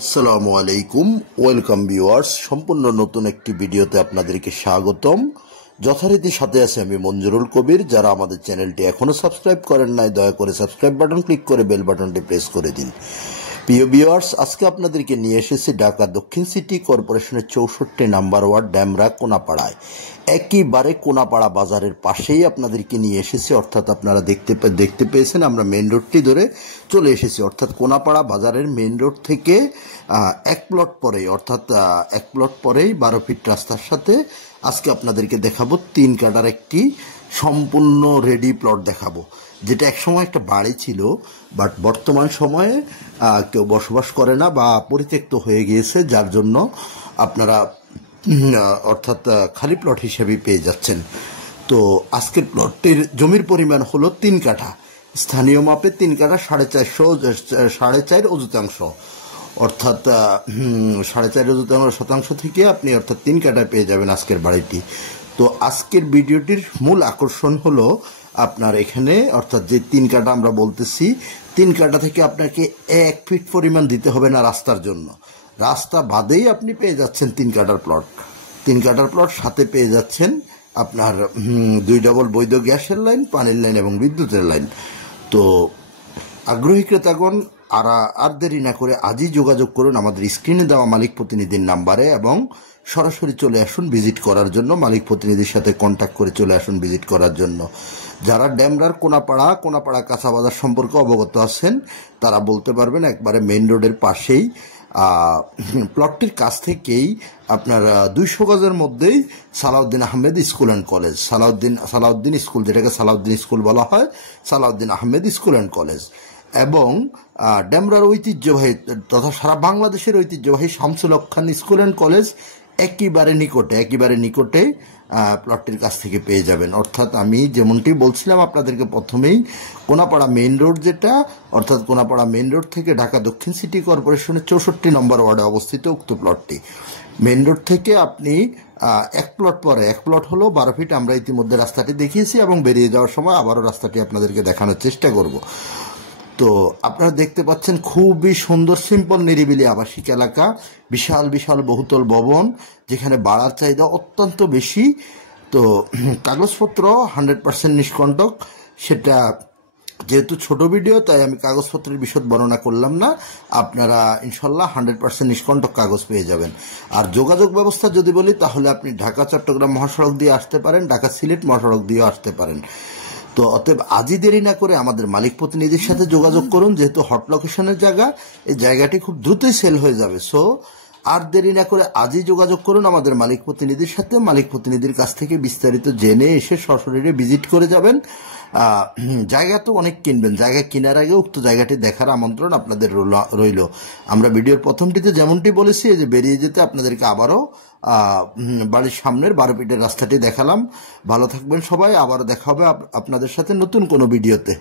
আসসালামু আলাইকুম, welcome viewers. সম্পূর্ণ নতুন একটি ভিডিওতে আপনাদেরকে স্বাগতম। যথারীতি সাথে আছে আমি মঞ্জুরুল কবির। যারা আমাদের চ্যানেলটি এখনো সাবস্ক্রাইব করেন নাই, দয়া করে সাবস্ক্রাইব বাটন ক্লিক করে বেল বাটনটি প্রেস করে দিন। প্রিয় ভিউয়ার্স, আজকে আপনাদেরকে নিয়ে এসেছি ঢাকা দক্ষিণ সিটি কর্পোরেশনের 64 নম্বর ওয়ার্ড ড্যামরা কোনাপাড়ায়। একেবারে কোনাপাড়া বাজারের পাশেই আপনাদেরকে নিয়ে এসেছি, অর্থাৎ আপনারা দেখতে পেয়েছেন আমরা মেন রোডটি ধরে চলে এসেছি, অর্থাৎ কোনাপাড়া বাজারের মেন রোড থেকে এক প্লট পরেই, অর্থাৎ এক প্লট পরেই 12 ফিট রাস্তার সাথে আজকে আপনাদেরকে দেখাবো 3 কাঠার একটি সম্পূর্ণ রেডি প্লট দেখাবো, যেটা একসময় একটা বাড়ি ছিল, বাট বর্তমান সময়ে কেউ বসবাস করে না বা পরিত্যক্ত হয়ে গিয়েছে, যার জন্য আপনারা অর্থাৎ খালি প্লট হিসেবে পেয়ে যাচ্ছেন। তো আজকের প্লটটির জমির পরিমাণ হলো 3 কাঠা, স্থানীয় মাপে 3 কাঠা 4.5 অযুতাংশ, অর্থাৎ 4.5 শতাংশ থেকে আপনি অর্থাৎ 3 কাঠায় পেয়ে যাবেন আজকের বাড়িটি। তো আজকের ভিডিওটির মূল আকর্ষণ হলো আপনার এখানে, অর্থাৎ যে 3 কাঠা আমরা বলতেছি, 3 কাঠা থেকে আপনাকে 1 ফিট পরিমাণ দিতে হবে না রাস্তার জন্য। রাস্তা বাদেই আপনি পেয়ে যাচ্ছেন 3 কাঠার প্লট। 3 কাঠার প্লট সাথে পেয়ে যাচ্ছেন আপনার 2 ডবল বৈধ গ্যাসের লাইন, পানির লাইন এবং বিদ্যুতের লাইন। তো আগ্রহী ক্রেতাগণ আর দেরি না করে আজই যোগাযোগ করুন আমাদের স্ক্রিনে দেওয়া মালিক প্রতিনিধির নাম্বারে এবং সরাসরি চলে আসুন ভিজিট করার জন্য। মালিক প্রতিনিধির সাথে কন্ট্যাক্ট করে চলে আসুন ভিজিট করার জন্য। যারা ড্যামরার কোনাপাড়া কাঁচা বাজার সম্পর্কে অবগত আছেন তারা বলতে পারবেন, একবারে মেইন রোডের পাশেই প্লটটির কাছ থেকেই আপনার 200 গজের মধ্যেই Salauddin Ahmed school and college, Salauddin school, যেটাকে সালাউদ্দিন স্কুল বলা হয়, Salauddin Ahmed school and college, এবং ড্যামরার ঐতিহ্যবাহী তথা সারা বাংলাদেশের ঐতিহ্যবাহী Shamsul Haque Khan school and college একেবারে নিকটে প্লটটির কাছ থেকে পেয়ে যাবেন। অর্থাৎ আমি যেমনটি বলছিলাম আপনাদেরকে প্রথমেই, কোনাপাড়া মেইন রোড যেটা, অর্থাৎ কোনাপাড়া মেইন রোড থেকে ঢাকা দক্ষিণ সিটি কর্পোরেশনের 64 নম্বর ওয়ার্ডে অবস্থিত উক্ত প্লটটি। মেইন রোড থেকে আপনি এক প্লট হলো 12 ফিট। আমরা ইতিমধ্যে রাস্তাটি দেখিয়েছি এবং বেরিয়ে যাওয়ার সময় আবারও রাস্তাটি আপনাদেরকে দেখানোর চেষ্টা করব। তো আপনারা দেখতে পাচ্ছেন খুবই সুন্দর সিম্পল নিরিবিলি আবাসিক এলাকা, বিশাল বহুতল ভবন, যেখানে ভাড়ার চাহিদা অত্যন্ত বেশি। তো কাগজপত্র 100% নিষ্কণ্টক। সেটা যেহেতু ছোট ভিডিও তাই আমি কাগজপত্রের বিশদ বর্ণনা করলাম না। আপনারা ইনশাল্লাহ 100% নিষ্কণ্টক কাগজ পেয়ে যাবেন। আর যোগাযোগ ব্যবস্থা যদি বলি, তাহলে আপনি ঢাকা চট্টগ্রাম মহাসড়ক দিয়ে আসতে পারেন, ঢাকা সিলেট মহাসড়ক দিয়েও আসতে পারেন। তো অতএব আজই দেরি না করে আমাদের মালিক প্রতিনিধির সাথে যোগাযোগ করুন, যেহেতু হট লোকেশনের জায়গা, এই জায়গাটি খুব দ্রুতই সেল হয়ে যাবে। সো আর দেরি না করে আজই যোগাযোগ করুন আমাদের মালিক প্রতিনিধির সাথে। মালিক প্রতিনিধির কাছ থেকে বিস্তারিত জেনে এসে সশরীরে ভিজিট করে যাবেন। জায়গা তো অনেক কিনবেন, জায়গা কেনার আগে উক্ত জায়গাটি দেখার আমন্ত্রণ আপনাদের রইল। আমরা ভিডিওর প্রথমটিতে যেমনটি বলেছি, যে বেরিয়ে যেতে আপনাদেরকে আবারও বাড়ির সামনের 12 ফিটের রাস্তাটি দেখালাম। ভালো থাকবেন সবাই, আবারও দেখা হবে আপনাদের সাথে নতুন কোনো ভিডিওতে।